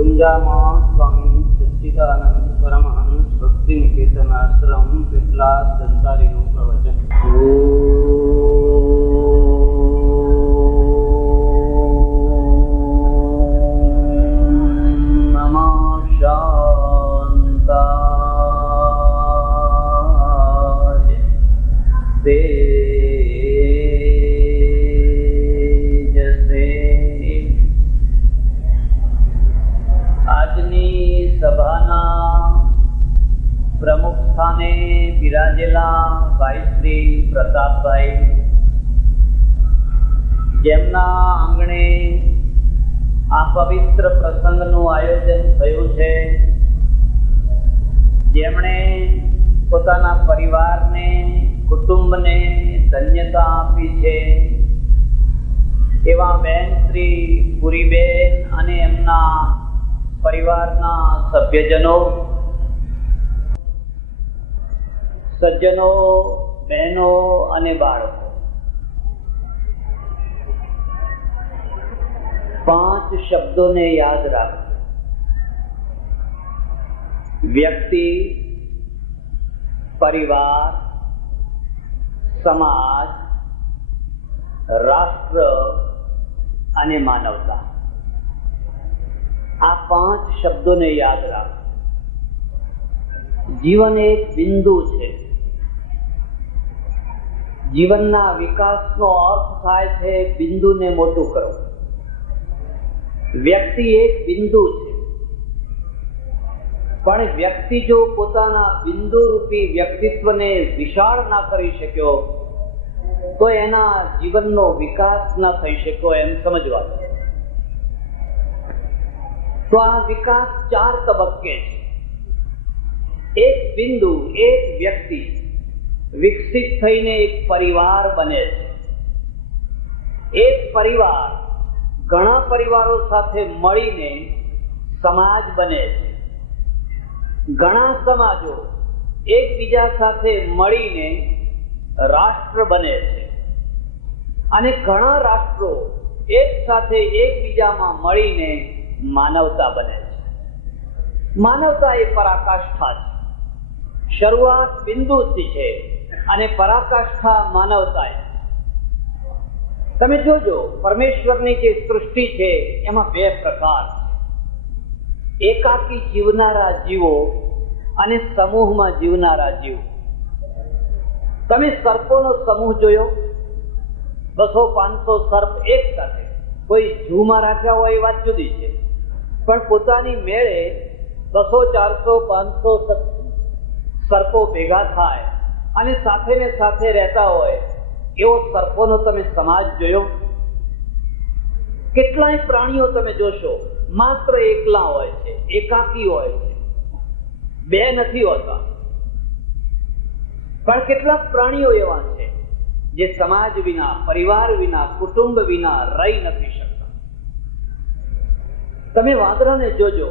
ગુંજામાં સ્વામી સચ્ચિદાનંદ પરમહંસ ભક્તિ નિકેતન આશ્રમ કેટલા સંતારીનું પ્રવચન. નમઃ શાંતાય તેજસે. આજની સભાના પ્રમુખ સ્થાને બિરાજેલા ભાઈ શ્રી પ્રતાપભાઈ, જેમના આંગણે આ પવિત્ર પ્રસંગનું આયોજન થયું છે, જેમણે પોતાના પરિવારને, કુટુંબને ધન્યતા આપી છે, એવા બેન શ્રી પુરીબેન અને એમના પરિવારના સભ્યજનો, સજ્જનો, બહેનો અને બાળકો, 5 શબ્દોને યાદ રાખજો. વ્યક્તિ, પરિવાર, સમાજ, રાષ્ટ્ર અને માનવતા. આ 5 શબ્દોને યાદ રાખો. જીવન એક બિંદુ છે. જીવનના વિકાસનો અર્થ થાય છે બિંદુને મોટું કરવું. વ્યક્તિ એક બિંદુ છે, પણ વ્યક્તિ જો પોતાના બિંદુ રૂપી વ્યક્તિત્વને વિશાળ ના કરી શક્યો તો એના જીવનનો વિકાસ ના થઈ શક્યો એમ સમજવાનું. તો આ વિકાસ 4 તબક્કે છે. એક બિંદુ, એક વ્યક્તિ વિકસિત થઈને એક પરિવાર બને છે. એક પરિવાર ઘણા પરિવારો સાથે મળીને સમાજ બને છે. ઘણા સમાજો એકબીજા સાથે મળીને રાષ્ટ્ર બને છે, અને ઘણા રાષ્ટ્રો એક સાથે એકબીજામાં મળીને માનવતા બને છે. માનવતા એ પરાકાષ્ઠા છે. શરૂઆત બિંદુથી છે અને પરાકાષ્ઠા માનવતા. તમે જોજો, પરમેશ્વરની જે સૃષ્ટિ છે એમાં 2 પ્રકાર છે. એકાકી જીવનારા જીવો અને સમૂહમાં જીવનારા જીવો. તમે સર્પોનો સમૂહ જોયો? 200-500 સર્પ એક સાથે, કોઈ ઝૂમાં રાખ્યા હોય એ વાત જુદી છે, પણ પોતાની મેળે 200-400-500 સર્પો ભેગા થાય અને સાથે ને સાથે રહેતા હોય એવો સર્પોનો તમે સમાજ જોયો? કેટલાય પ્રાણીઓ તમે જોશો માત્ર એકલા હોય છે, એકાકી હોય છે, 2 નથી હોતા. પણ કેટલાક પ્રાણીઓ એવા છે જે સમાજ વિના, પરિવાર વિના, કુટુંબ વિના રહી નથી શકતા. તમે વાંદરાને જોજો.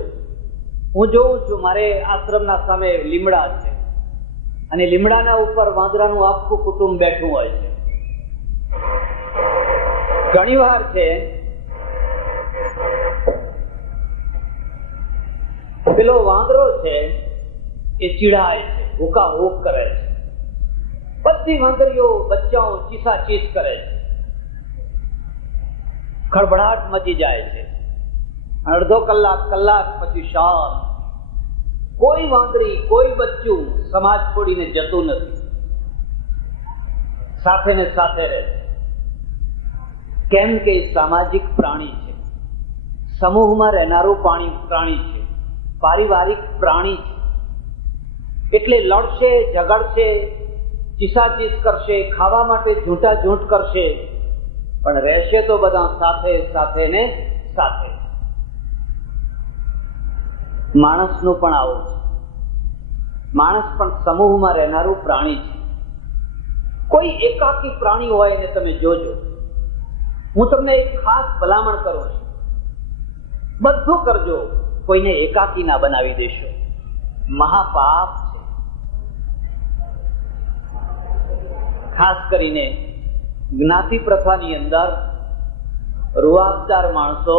હું જોઉં છું, મારે આશ્રમના સામે લીમડા છે અને લીમડાના ઉપર વાંદરાનું આખું કુટુંબ બેઠું હોય છે. ઘણી વાર છે પેલો વાંદરો છે એ ચીડાય છે, હુકા હુક કરે છે. બધી વાંદરીઓ બચ્ચાઓ ચીસાચીસ કરે છે, ખળભળાટ મચી જાય છે. અડધો કલાક, કલાક પછી શાંત. કોઈ વાંદરી, કોઈ બચ્ચું સમાજ છોડીને જતું નથી, સાથે ને સાથે રહે છે. કેમ કે સામાજિક પ્રાણી છે, સમૂહમાં રહેનારું પ્રાણી છે, પારિવારિક પ્રાણી છે. એટલે લડશે, ઝઘડશે, ચીસાચીસ કરશે, ખાવા માટે ઝૂંટાઝૂંટ કરશે, પણ રહેશે તો બધા સાથે સાથે ને સાથે. માણસનું પણ આવું છે. માણસ પણ સમૂહમાં રહેનારું પ્રાણી છે. કોઈ એકાકી પ્રાણી હોય ને તમે જોજો. હું તમને એક ખાસ ભલામણ કરું છું, બધું કરજો, કોઈને એકાકી ના બનાવી દેશો. મહાપાપ છે. ખાસ કરીને જ્ઞાતિ પ્રથાની અંદર રૂવાબદાર માણસો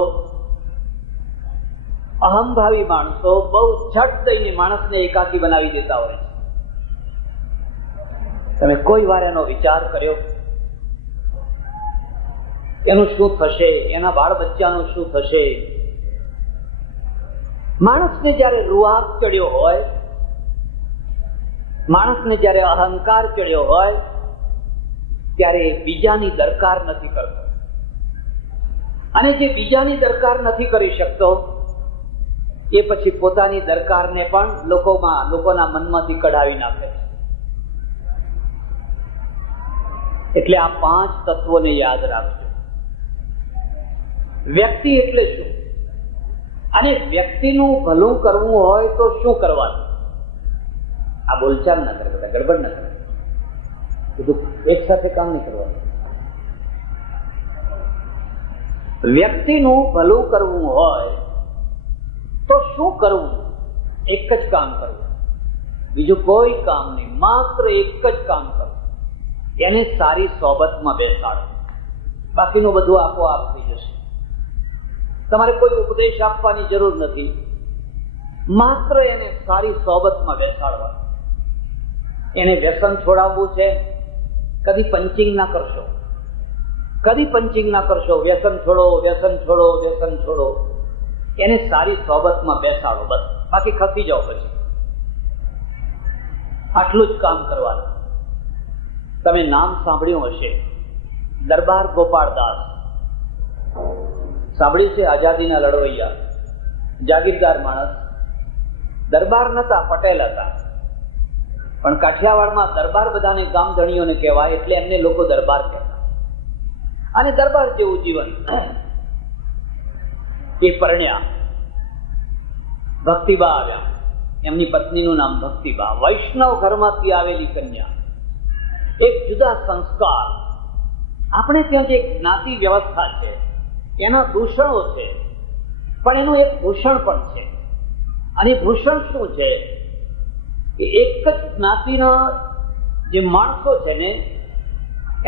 અહંભાવી માણસો બહુ ઝટ દઈને માણસને એકાકી બનાવી દેતા હોય છે. તમે કોઈ વાર એનો વિચાર કર્યો એનું શું થશે, એના બાળ બચ્ચાનું શું થશે? માણસને જયારે રૂઆબ ચડ્યો હોય, માણસને જયારે અહંકાર ચડ્યો હોય, ત્યારે બીજાની દરકાર નથી કરતો. અને જે બીજાની દરકાર નથી કરી શકતો એ પછી પોતાની દરકારને પણ લોકોના મનમાંથી કઢાવી નાખે છે. એટલે આ 5 તત્વોને યાદ રાખજો. વ્યક્તિ એટલે શું, અને વ્યક્તિનું ભલું કરવું હોય તો શું કરવાનું? આ બોલચાલ ના કરે, બધા ગડબડ ના કરે, બધું એક સાથે કામ નહીં કરવાનું. વ્યક્તિનું ભલું કરવું હોય તો શું કરવું? એક જ કામ કરવું, બીજું કોઈ કામ નહીં, માત્ર એક જ કામ કરવું. એને સારી સોબતમાં બેસાડો, બાકીનું બધું આપોઆપ થઈ જશે. તમારે કોઈ ઉપદેશ આપવાની જરૂર નથી, માત્ર એને સારી સોબતમાં બેસાડવા. એને વ્યસન છોડાવવું છે, કદી પંચિંગ ના કરશો, કદી પંચિંગ ના કરશો. વ્યસન છોડો, વ્યસન છોડો, વ્યસન છોડો. એને સારી સોબતમાં બેસાડો, બસ. બાકી ખસી જાઓ પછી. આટલું જ કામ કરવાનું. તમે નામ સાંભળ્યું હશે, દરબાર ગોપાળદાસ. સાંભળ્યું છે? આઝાદીના લડવૈયા, જાગીરદાર માણસ. દરબાર નતા, પટેલ હતા. પણ કાઠિયાવાડમાં દરબાર બધાને ગામધણીઓને કહેવાય, એટલે એમને લોકો દરબાર કહેતા. અને દરબાર જેવું જીવન. એ પરણ્યા, ભક્તિબા આવ્યા. એમની પત્નીનું નામ ભક્તિબા. વૈષ્ણવ ઘરમાંથી આવેલી કન્યા. એક જુદા સંસ્કાર. આપણે ત્યાં જે જ્ઞાતિ વ્યવસ્થા છે એના દૂષણો છે, પણ એનું એક ભૂષણ પણ છે. અને ભૂષણ શું છે કે એક જ જ્ઞાતિના જે માણસો છે ને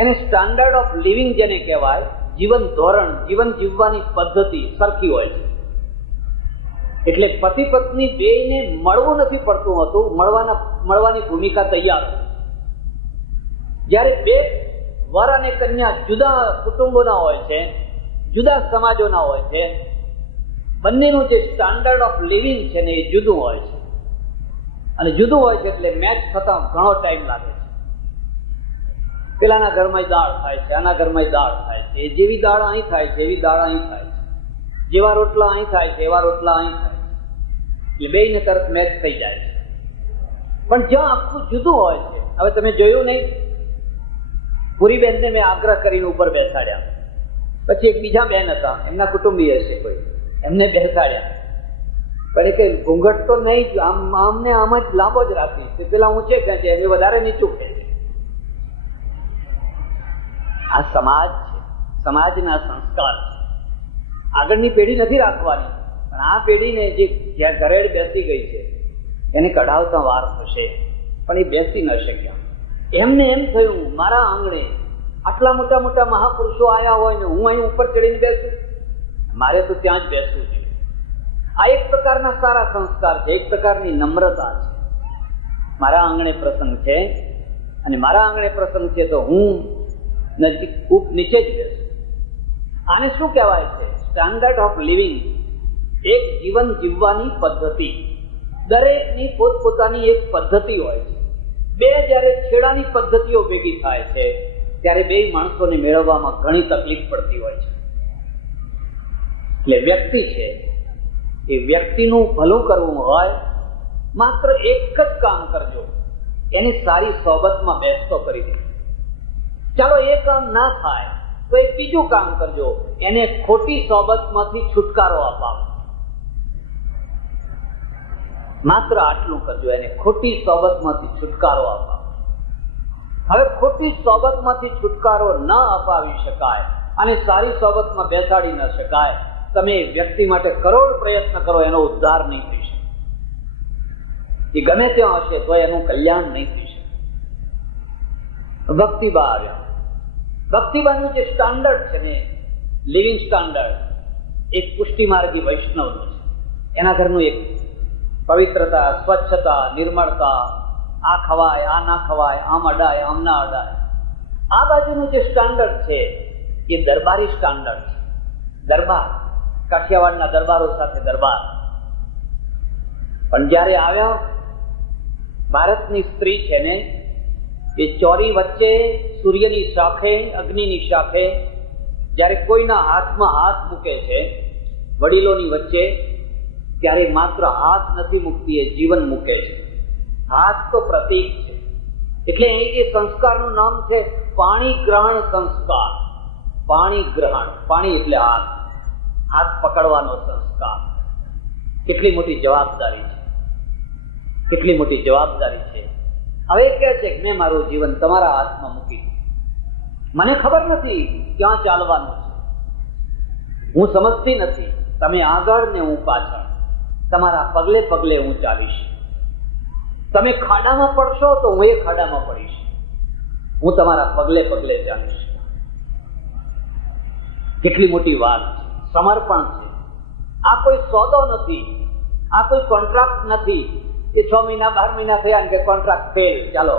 એને સ્ટાન્ડર્ડ ઓફ લિવિંગ જેને કહેવાય, જીવન ધોરણ, જીવન જીવવાની પદ્ધતિ સરખી હોય છે. એટલે પતિ પત્ની બેયને મળવું નથી પડતું હતું, મળવાની ભૂમિકા તૈયાર. જ્યારે બે વર અને કન્યા જુદા કુટુંબોના હોય છે, જુદા સમાજોના હોય છે, બંનેનું જે સ્ટાન્ડર્ડ ઓફ લિવિંગ છે ને એ જુદું હોય છે. અને જુદું હોય છે એટલે મેચ થતા ઘણો ટાઈમ લાગે છે. પેલાના ઘરમાં દાળ થાય છે, આના ઘરમાં દાળ થાય છે. જેવી દાળ અહીં થાય છે એવી દાળ અહીં થાય છે, જેવા રોટલા અહીં થાય છે એવા રોટલા અહીં થાય છે. એટલે બેયને તરત મેચ થઈ જાય છે. પણ જ્યાં આખું જુદું હોય છે, હવે તમે જોયું નહીં, પુરીબેનને મેં આગ્રહ કરીને ઉપર બેસાડ્યા. પછી એક બીજા બેન હતા, એમના કુટુંબી હશે કોઈ, એમને બેસાડ્યા. પણ એ કઈ ઘૂંઘટ તો નહીં, આમને આમ જ લાંબો જ રાખીશ. પેલા ઊંચે ખેંચે, એ વધારે નીચું ખેંચે. આ સમાજ છે, સમાજના સંસ્કાર છે. આગળની પેઢી નથી રાખવાની, પણ આ પેઢીને જે જ્યાં ઘરેડ બેસી ગઈ છે એને કઢાવતા વાર થશે. પણ એ બેસી ન શક્યા. એમને એમ થયું, મારા આંગણે આટલા મોટા મોટા મહાપુરુષો આવ્યા હોય ને હું અહીં ઉપર ચડીને બેસું, મારે તો ત્યાં જ બેસવું છે. આ એક પ્રકારના સારા સંસ્કાર છે, એક પ્રકારની નમ્રતા છે. મારા આંગણે પ્રસંગ છે, અને મારા આંગણે પ્રસંગ છે તો હું નીચે જ બેસું. આને શું કહેવાય છે? Standard of living. એક જીવન જીવવાની પદ્ધતિ. દરેકની પોતપોતાની એક પદ્ધતિ હોય છે. બે જયારે છેડાની પદ્ધતિઓ ભેગી થાય છે ત્યારે બે માણસોને મેળવવામાં ઘણી તકલીફ પડતી હોય છે. એટલે વ્યક્તિ છે, એ વ્યક્તિનું ભલું કરવું હોય, માત્ર એક જ કામ કરજો, એની સારી સોબતમાં બેસતો કરી દે. ચાલો એ કામ ના થાય તો એક બીજું કામ કરજો, એને ખોટી સોબતમાંથી છુટકારો અપાવો. માત્ર આટલું કરજો, એને ખોટી સોબતમાંથી છુટકારો અપાવો. હવે ખોટી સોબતમાંથી છુટકારો ન અપાવી શકાય અને સારી સોબતમાં બેસાડી ન શકાય, તમે વ્યક્તિ માટે કરોડ પ્રયત્ન કરો, એનો ઉદ્ધાર નહીં થઈ શકે. એ ગમે ત્યાં હશે તો એનું કલ્યાણ નહીં થઈ શકે. ભક્તિબા આવ્યા. ભક્તિબાનું જે સ્ટાન્ડર્ડ છે ને, લિવિંગ સ્ટાન્ડર્ડ, એક પુષ્ટિ માર્ગી વૈષ્ણવનું છે. એના ઘરનું એક પવિત્રતા, સ્વચ્છતા, નિર્મળતા, આ ખવાય, આ ના ખવાય, આમ અડાય, આમ ના અડાય. આ બાજુનું જે સ્ટાન્ડર્ડ છે એ દરબારી સ્ટાન્ડર્ડ છે. દરબાર, કાઠિયાવાડના દરબારો સાથે દરબાર. પણ જયારે આવ્યા, ભારતની સ્ત્રી છે ને એ ચોરી વચ્ચે, સૂર્યની શાખે, અગ્નિની શાખે, જયારે કોઈના હાથમાં હાથ મૂકે છે વડીલોની વચ્ચે, ત્યારે માત્ર હાથ નથી મૂકતી, એ જીવન મૂકે છે. હાથ તો પ્રતીક છે. એટલે એ સંસ્કારનું નામ છે પાણી ગ્રહણ સંસ્કાર. પાણી ગ્રહણ, પાણી એટલે હાથ, હાથ પકડવાનો સંસ્કાર. કેટલી મોટી જવાબદારી છે, કેટલી મોટી જવાબદારી છે. હવે કહે છે કે મેં મારું જીવન તમારા હાથમાં મૂકી, મને ખબર નથી ક્યાં ચાલવાનું છે, હું સમજતી નથી, તમે આગળ ને હું પાછળ, તમારા પગલે પગલે હું ચાલીશ. તમે ખાડામાં પડશો તો હું એ ખાડામાં પડીશ, હું તમારા પગલે પગલે ચાલીશ. કેટલી મોટી વાત છે, સમર્પણ છે. આ કોઈ સોદો નથી, આ કોઈ કોન્ટ્રાક્ટ નથી કે 6 મહિના 12 મહિના થયા કે કોન્ટ્રાક્ટ ફેલ, ચાલો.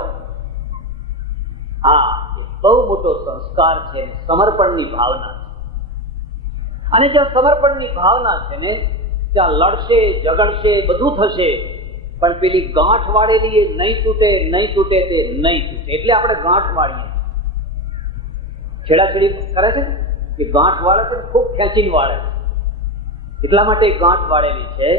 હા, એ બહુ મોટો સંસ્કાર છે, સમર્પણની ભાવના છે. અને જ્યાં સમર્પણની ભાવના છે ને ત્યાં લડશે, ઝઘડશે, બધું થશે, પણ પેલી ગાંઠ વાળેલી એ નહીં તૂટે, નહીં તૂટે, તે નહીં તૂટે. એટલે આપણે ગાંઠ વાળીએ, છેડાછેડી કરે છે ને, એ ગાંઠ વાળે છે, ખૂબ ખેંચીને વાળે છે. એટલા માટે ગાંઠ વાળેલી છે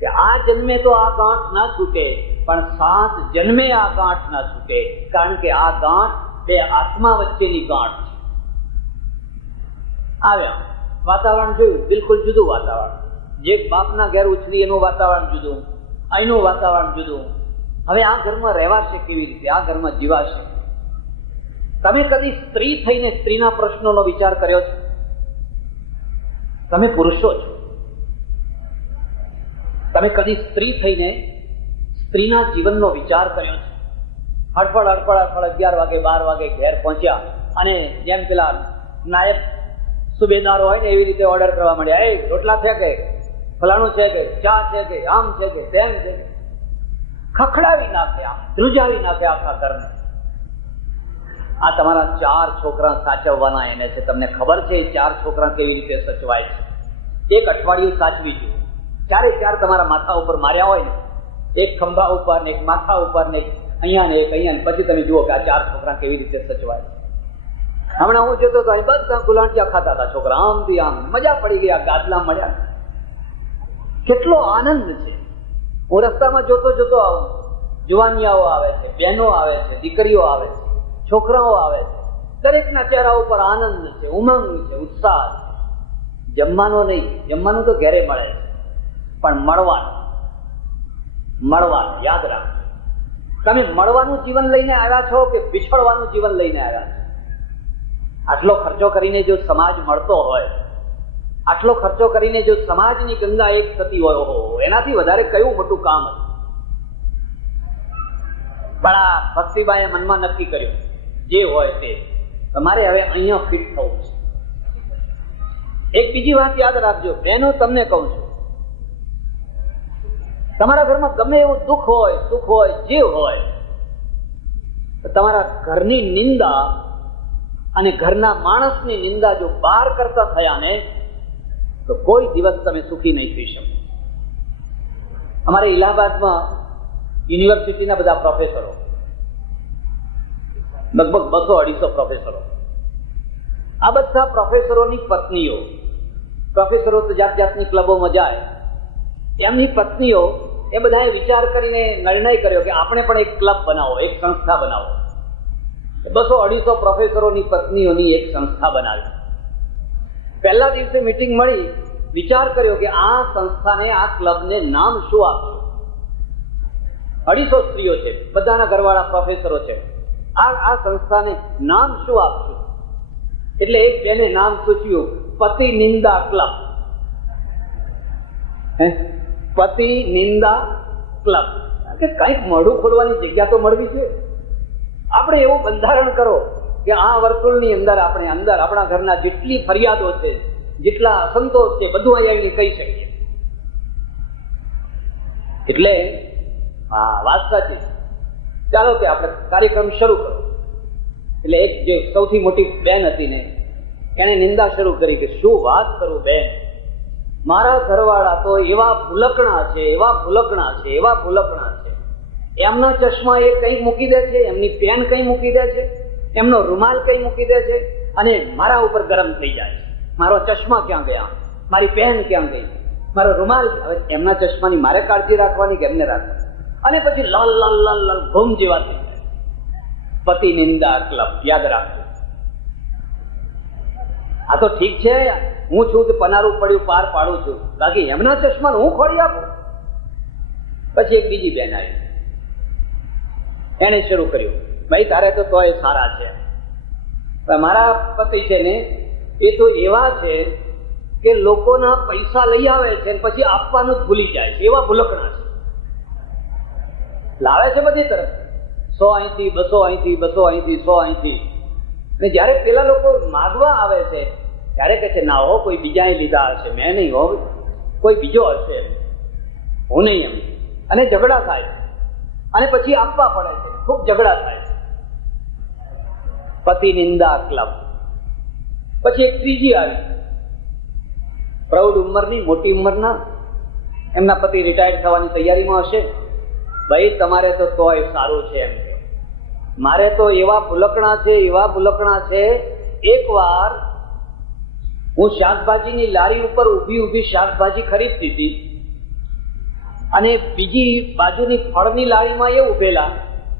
કે આ જન્મે તો આ ગાંઠ ના છૂટે, પણ 7 જન્મે આ ગાંઠ ના છૂટે. કારણ કે આ ગાંઠ બે આત્મા વચ્ચેની ગાંઠ છે. આવ્યા, વાતાવરણ જોયું, બિલકુલ જુદું વાતાવરણ. જે બાપના ઘેર ઉછરી એનું વાતાવરણ જુદું, અહીંનું વાતાવરણ જુદું. હવે આ ઘરમાં રહેવાશે કેવી રીતે, આ ઘરમાં જીવાશે? તમે કદી સ્ત્રી થઈને સ્ત્રીના પ્રશ્નોનો વિચાર કર્યો છે? તમે પુરુષો છો, તમે કદી સ્ત્રી થઈને સ્ત્રીના જીવનનો વિચાર કર્યો છે? હડફડ હડફડ હડફડ 11 વાગે 12 વાગે ઘેર પહોંચ્યા અને જેમ પેલા નાયબ સુબેદાર હોય ને એવી રીતે ઓર્ડર કરવા માંડ્યા, એ રોટલા છે કે, ફલાણું છે કે, ચા છે કે, આમ છે કે, તેમ છે કે. ખખડાવી નાખે, આમ ધ્રુજાવી નાખે આખા ઘરને. આ તમારા 4 છોકરા સાચવવાના એને છે. તમને ખબર છે 4 છોકરા કેવી રીતે સચવાય છે? એક અઠવાડિયું સાચવી જુઓ. 4 તમારા માથા ઉપર માર્યા હોય ને, એક ખંભા ઉપર ને, એક માથા ઉપર ને, અહીંયા ને એક અહીંયા, પછી તમે જુઓ કે આ 4 છોકરા કેવી રીતે સચવાય. હમણાં હું જોતો હતો, બધા ગુલાંટિયા ખાતા હતા છોકરા, આમથી આમ. મજા પડી ગઈ. આ ગાદલા મળ્યા, કેટલો આનંદ છે. હું રસ્તામાં જોતો જોતો આવું, જુવાનિયાઓ આવે છે, બહેનો આવે છે, દીકરીઓ આવે છે, છોકરાઓ આવે છે. દરેકના ચહેરા ઉપર આનંદ છે, ઉમંગ છે, ઉત્સાહ છે. જમવાનો નહીં, જમવાનું તો ઘરે મળે છે, પણ મળવાનું યાદ રાખો. તમે મળવાનું જીવન લઈને આવ્યા છો કે બિછડવાનું જીવન લઈને આવ્યા છો? આટલો ખર્ચો કરીને જો સમાજ મળતો હોય, આટલો ખર્ચો કરીને જો સમાજની ગંગા એક થતી હોય, એનાથી વધારે કયું મોટું કામ હતું? પણ આ ભક્તિબાઈએ મનમાં નક્કી કર્યું, જે હોય તે, તમારે હવે અહીંયા ફિટ થવું છે. એક બીજી વાત યાદ રાખજો બહેનો, તમને કહું છું, તમારા ઘરમાં ગમે એવું દુઃખ હોય, સુખ હોય, જે હોય, તમારા ઘરની નિંદા અને ઘરના માણસની નિંદા જો બહાર કરતા થયા ને, તો કોઈ દિવસ તમે સુખી નહીં થઈ શકો. અમારે ઇલાહાબાદમાં યુનિવર્સિટીના બધા પ્રોફેસરો, લગભગ 200-250 પ્રોફેસરો, આ બધા પ્રોફેસરોની પત્નીઓ, પ્રોફેસરો તો જાત જાતની ક્લબોમાં જાય, એમની પત્નીઓ એ બધાએ વિચાર કરીને નિર્ણય કર્યો કે આપણે પણ એક ક્લબ બનાવો, એક સંસ્થા બનાવો. 200-250 પ્રોફેસરોની પત્નીઓની એક સંસ્થા બનાવી. પહેલા દિવસે મીટિંગ મળી, વિચાર કર્યો કે આ સંસ્થાને, આ ક્લબને નામ શું આપશું? 250 સ્ત્રીઓ છે, બધાના ઘરવાળા પ્રોફેસરો છે. આ સંસ્થાને નામ શું આપશું? એટલે એક બેને નામ સૂચ્યું, પતિ નિંદા ક્લબ. પતિ નિંદા ક્લબ. કે કંઈક મોઢું ખોલવાની જગ્યા તો મળવી છે. આપણે એવું બંધારણ કરો કે આ વર્તુળની અંદર આપણે આપણા ઘરના જેટલી ફરિયાદો છે, જેટલા અસંતોષ છે, બધું અહીંયા કહી શકીએ. એટલે હા, વાત સાચી. ચાલો કે આપણે કાર્યક્રમ શરૂ કરો. એટલે એક જે સૌથી મોટી બેન હતી ને, એને નિંદા શરૂ કરી કે શું વાત કરું બેન, મારા ઘરવાળા તો એવા ભૂલકણા છે, એવા ભૂલકણા છે, એવા ભૂલકણા છે. એમના ચશ્મા એ કંઈ મૂકી દે છે, એમની પેન કંઈ મૂકી દે છે, એમનો રૂમાલ કંઈ મૂકી દે છે, અને મારા ઉપર ગરમ થઈ જાય છે. મારો ચશ્મા ક્યાં ગયા, મારી પેન ક્યાં ગઈ, મારો રૂમાલ. હવે એમના ચશ્માની મારે કાળજી રાખવાની કે એમને રાખવાની? અને પછી લાલ લાલ લાલ લાલ ઘૂમ જેવા થઈ જાય. પતિ નિંદા ક્લબ, યાદ રાખજો. આ તો ઠીક છે, હું છું તો પનારું પડ્યું પાર પાડું છું, બાકી એમના ચશ્માને હું ખોડી આપું. પછી એક બીજી બેન આવી, એને શરૂ કર્યું, ભાઈ તારે તો તોય સારા છે, મારા પતિ છે ને એ તો એવા છે કે લોકોના પૈસા લઈ આવે છે પછી આપવાનું જ ભૂલી જાય છે, એવા ભૂલકણા છે. લાવે છે બધી તરફ, 100 અહીંથી, 200 અહીંથી, 200 અહીંથી, 100 અહીંથી. અને જયારે પેલા લોકો માગવા આવે છે ત્યારે કહે છે ના હો, કોઈ બીજાએ લીધા હશે, મેં નહીં હો, કોઈ બીજો હશે, હું નહીં એમ. અને ઝઘડા થાય અને પછી આપવા પડે છે, ખૂબ ઝઘડા થાય છે. પતિ નિંદા ક્લબ. પછી એક ત્રીજી આવી, પ્રૌઢ ઉંમરની, મોટી ઉંમરના, એમના પતિ રિટાયર્ડ થવાની તૈયારીમાં હશે. ભાઈ તમારે તો તોય સારું છે એમ કે, મારે તો એવા ભૂલકણા છે, એવા ભૂલકણા છે. એક વાર હું શાકભાજીની લારી ઉપર ઊભી ઊભી શાકભાજી ખરીદતી હતી અને બીજી બાજુની ફળની લારીમાં એ ઉભેલા,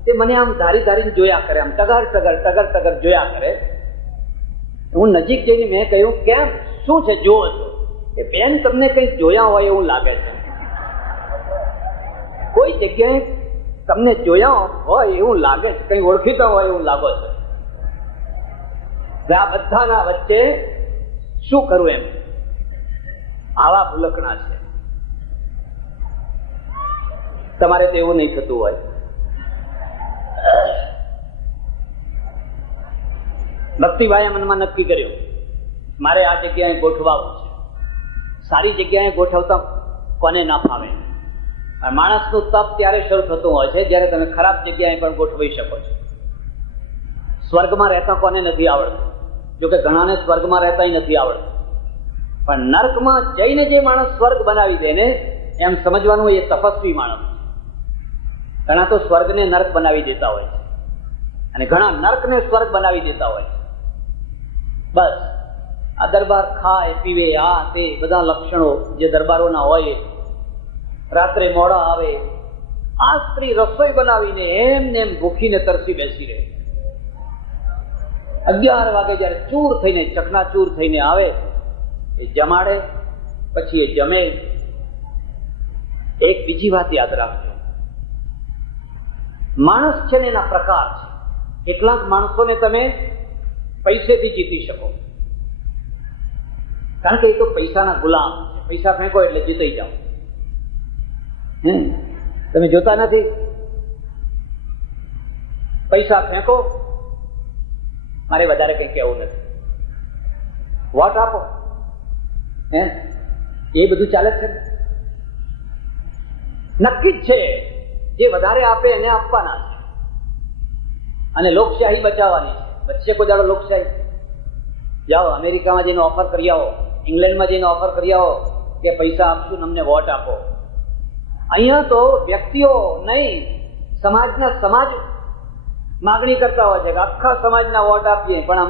તે મને આમ ધારી ધારીને જોયા કરે, આમ ટગર ટગર ટગર ટગર જોયા કરે. હું નજીક જઈને મેં કહ્યું કેમ, શું છે જોવો છો? એ બેન તમને કંઈક જોયા હોય એવું લાગે છે, કોઈ જગ્યાએ તમને જોયા હોય એવું લાગે છે, કંઈ ઓળખીતા હોય એવું લાગો છે. આ બધાના વચ્ચે શું કરું એમ, આવા ભૂલકણા છે. તમારે તો એવું નહીં થતું હોય. ભક્તિભાઈએ મનમાં નક્કી કર્યું મારે આ જગ્યાએ ગોઠવાવું છે. સારી જગ્યાએ ગોઠવતા કોને ના ફાવે. માણસનું તપ ત્યારે શરૂ થતું હોય છે જ્યારે તમે ખરાબ જગ્યાએ પણ ગોઠવી શકો છો. સ્વર્ગમાં રહેતા કોને નથી આવડતું? જોકે ઘણાને સ્વર્ગમાં રહેતા નથી આવડતું, પણ નર્કમાં જઈને જે માણસ સ્વર્ગ બનાવી દે ને, એમ સમજવાનું એ તપસ્વી માણસ. ઘણા તો સ્વર્ગને નર્ક બનાવી દેતા હોય છે અને ઘણા નર્કને સ્વર્ગ બનાવી દેતા હોય છે. બસ આ દરબાર ખાય પીવે, આ તે બધા લક્ષણો જે દરબારોના હોય. રાત્રે મોડા આવે, આ સ્ત્રી રસોઈ બનાવીને એમને એમ ભૂખીને તરસી બેસી રહે. 11 વાગે જયારે ચૂર થઈને, ચકનાચૂર થઈને આવે, એ જમાડે, પછી એ જમે. એક બીજી વાત યાદ રાખજો, માણસ છે ને એના પ્રકાર છે. કેટલાક માણસોને તમે પૈસેથી જીતી શકો, કારણ કે એ તો પૈસાના ગુલામ છે. પૈસા ફેંકો એટલે જીતી જાઓ. તમે જોતા નથી? પૈસા ફેંકો, મારે વધારે કંઈ કહેવું નથી, વોટ આપો, એ બધું ચાલે છે. નક્કી જ છે, જે વધારે આપે એને આપવાના છે અને લોકશાહી બચાવવાની છે. વચ્ચે કોઈ દાડો લોકશાહી? જાઓ અમેરિકામાં જઈને ઓફર કરી આવો, ઇંગ્લેન્ડમાં જઈને ઓફર કરી આવો કે પૈસા આપશું અમને વોટ આપો. અહીંયા તો વ્યક્તિઓ નહીં, સમાજ માગણી કરતા હોય છે કે આખા સમાજના વોટ આપીએ, પણ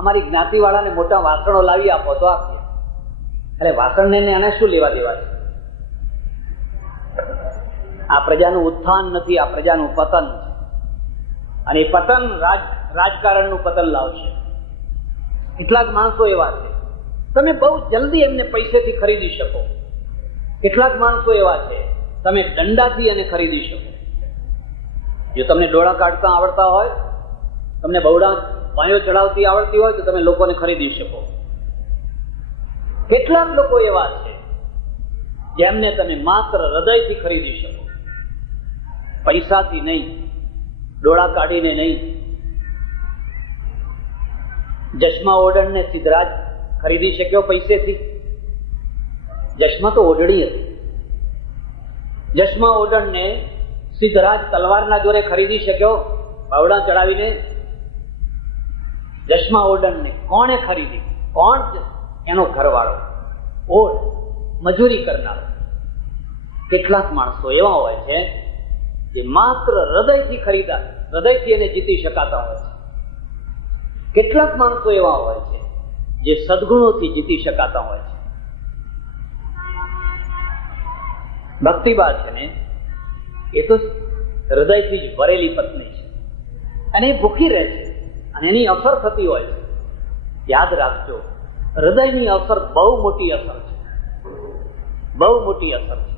અમારી જ્ઞાતિવાળાને મોટા વાસણો લાવી આપો તો આપીએ. એટલે વાસણને આને શું લેવા દેવા છે? આ પ્રજાનું ઉત્થાન નથી, આ પ્રજાનું પતન છે. અને એ પતન રાજકારણનું પતન લાવશે. કેટલાક માણસો એવા છે તમે બહુ જલ્દી એમને પૈસેથી ખરીદી શકો. કેટલાક માણસો એવા છે તમે દંડાથી એને ખરીદી શકો. જો તમને ડોળા કાઢતા આવડતા હોય, તમને બહુડા પાયો ચડાવતી આવડતી હોય તો તમે લોકોને ખરીદી શકો. કેટલાક લોકો એવા છે જેમને તમે માત્ર હૃદયથી ખરીદી શકો, પૈસાથી નહીં, ડોળા કાઢીને નહીં. જશમા ઓડણને સિદ્ધરાજ ખરીદી શક્યો પૈસેથી? જશમા તો ઓઢણી હતી, જશમાઓડણને સિદ્ધરાજ તલવારના જોરે ખરીદી શક્યો? બાવડા ચડાવીને જશમાઓડણને કોણે ખરીદી? કોણ? એનો ઘરવાળો, ઓડ, મજૂરી કરનારો. કેટલાક માણસો એવા હોય છે જે માત્ર હૃદયથી ખરીદા, હૃદયથી એને જીતી શકાતા હોય છે. કેટલાક માણસો એવા હોય છે જે સદગુણોથી જીતી શકાતા હોય છે. ભક્તિબા છે ને, એ તો હૃદયથી જ ભરેલી પત્ની છે અને એ ભૂખી રહે છે અને એની અસર થતી હોય છે. યાદ રાખજો, હૃદયની અસર બહુ મોટી અસર છે, બહુ મોટી અસર છે.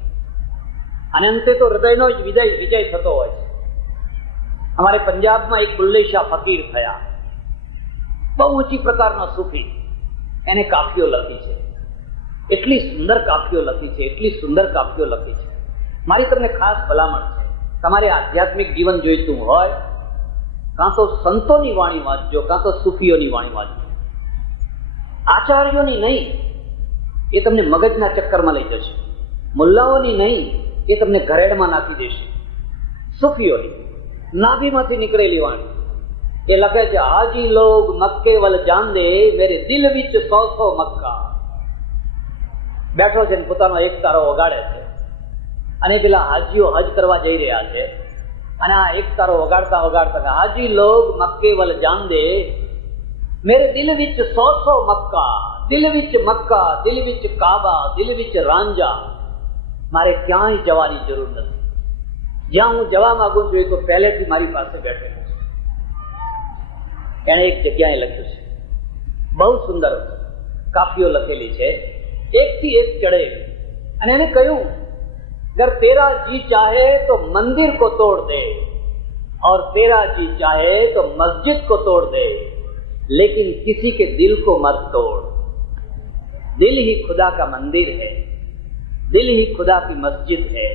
અને અંતે તો હૃદયનો જ વિજય થતો હોય છે. અમારે પંજાબમાં એક બુલ્લે શાહ ફકીર થયા, બહુ ઊંચી પ્રકારનો સૂફી. એને કાફીઓ લખી છે, એટલી સુંદર કાફીઓ લખી છે, એટલી સુંદર કાફીઓ લખી છે. મારી તમને ખાસ ભલામણ છે, તમારે આધ્યાત્મિક જીવન જોઈતું હોય, કાં તો સંતોની વાણી વાંચજો, કાં તો સૂફીઓની વાણી વાંચજો. આચાર્યોની નહીં, એ તમને મગજના ચક્કરમાં લઈ જશે. મુલ્લાઓની નહીં, એ તમને ઘરેડમાં નાખી દેશે. સૂફીઓની નાભીમાંથી નીકળેલી વાણી. એ લખે છે, હાજી લોગ મક્કે વલ જાંદે મેરે દિલ વિચ 100 મક્કા. બેઠો છે ને પોતાનો એક તારો વગાડે છે અને પેલા હાજીઓ હજ કરવા જઈ રહ્યા છે અને આ એક તારો વગાડતા વગાડતા, હાજી લોગ મક્કે વલ જાંદે મેરે દિલ વિચ 100 મક્કા, દિલ વિચ મક્કા, દિલ વિચ કાબા, દિલ વિચ રાંજા. મારે ક્યાંય જવાની જરૂર નથી. જ્યાં હું જવા માંગુ છું એ તો પહેલેથી મારી પાસે બેઠેલો છે. એને એક જગ્યાએ લખ્યું છે, બહુ સુંદર કાફીઓ લખેલી છે, એકથી એક ચડે. અને એને કહ્યું, અગર તેરા જી ચાહે તો મંદિર કો તોડ દે और तेरा जी चाहे तो मस्जिद को तोड़ दे, लेकिन किसी के दिल को मत तोड़. दिल ही खुदा का मंदिर है, दिल ही खुदा की मस्जिद है.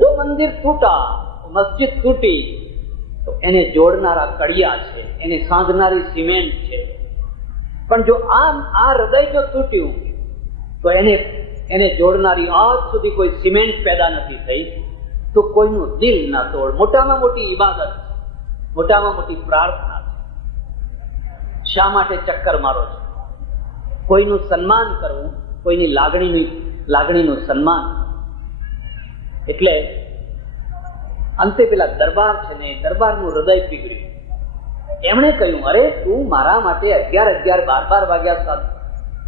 वो मंदिर टूटा, मस्जिद टूटी तो એને જોડનારા કડિયા છે, એને સાંધનારી સિમેન્ટ છે. પણ જો આ હૃદય જો તૂટ્યું તો એને જોડનારી આજ સુધી કોઈ સિમેન્ટ પેદા નથી થઈ. તો કોઈનું દિલ ના તોડ. મોટામાં મોટી ઇબાદત, મોટામાં મોટી પ્રાર્થના છે. શા માટે ચક્કર મારો છો? કોઈનું સન્માન કરવું, કોઈની લાગણીનું સન્માન. એટલે અંતે પેલા દરબાર છે ને, દરબારનું હૃદય પીગળ્યું. એમણે કહ્યું, અરે તું મારા માટે 11, 12 વાગ્યા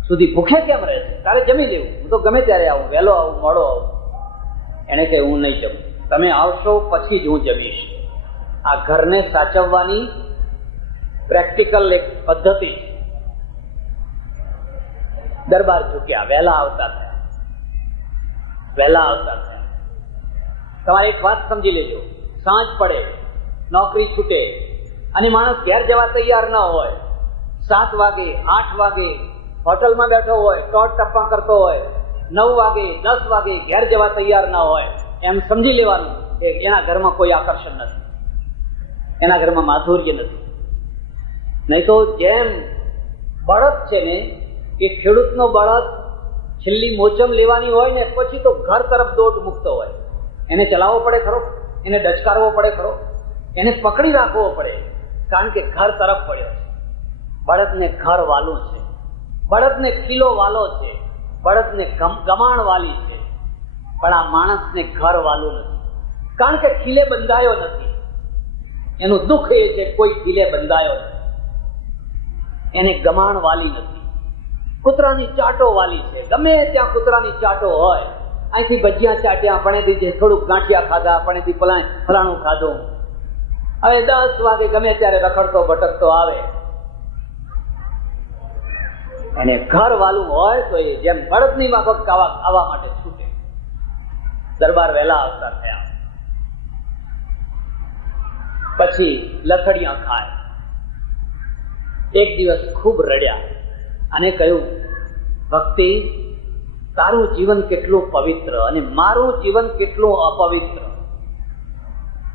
સુધી ભૂખે કેમ રહે છે? તારે જમી લેવું, હું તો ગમે ત્યારે આવું, વહેલો આવું, મોડો આવું. એને કહ્યું, હું નહીં જમું, તમે આવશો પછી જ હું જમીશ. આ ઘરને સાચવવાની પ્રેક્ટિકલ એક પદ્ધતિ છે. દરબાર ઝૂક્યા, વહેલા આવતા થયા, વહેલા આવતા થયા. તમારે એક વાત સમજી લેજો, સાંજ પડે, નોકરી છૂટે અને માણસ ઘેર જવા તૈયાર ન હોય, 7 વાગે 8 વાગે હોટલમાં બેઠો હોય, ટોટ ટપ્પા કરતો હોય, 9 વાગે 10 વાગે ઘેર જવા તૈયાર ન હોય, એમ સમજી લેવાનું કે એના ઘરમાં કોઈ આકર્ષણ નથી, એના ઘરમાં માધુર્ય નથી. નહીં તો જેમ બળદ છે ને, એ ખેડૂતનો બળદ છેલ્લી મોચમ લેવાની હોય ને પછી તો ઘર તરફ દોટ મૂકતો હોય. એને ચલાવવો પડે ખરો, એને ડચકારવો પડે ખરો, એને પકડી રાખવો પડે, કારણ કે ઘર તરફ પડ્યો છે. બળદને ઘર વાલું છે, બળદને કિલ્લો વાલો છે, બળદને ગમાણ વાલી છે. પણ આ માણસને ઘર વાલું નથી, કારણ કે ખીલે બંધાયો નથી. એનું દુઃખ એ છે કોઈ ખીલે બંધાયો નથી, એને ગમાણ વાલી નથી, કૂતરાની ચાટો વાલી છે. ગમે ત્યાં કૂતરાની ચાટો હોય, અહીંથી ભજીયા ચાટ્યા, પણેથી થોડુંક ગાંઠિયા ખાધા, પણેથી ફલાણું ખાધું. હવે 10 વાગે ગમે ત્યારે રખડતો ભટકતો આવે. એને ઘર વાલું હોય તો એ જેમ બળદની માફક આવવા માટે છૂટે. દરબાર વહેલા આવતા થયા, પછી લથડિયા ખાય. એક દિવસ ખૂબ રડ્યા અને કહ્યું, ભક્તિ, તારું જીવન કેટલું પવિત્ર અને મારું જીવન કેટલું અપવિત્ર.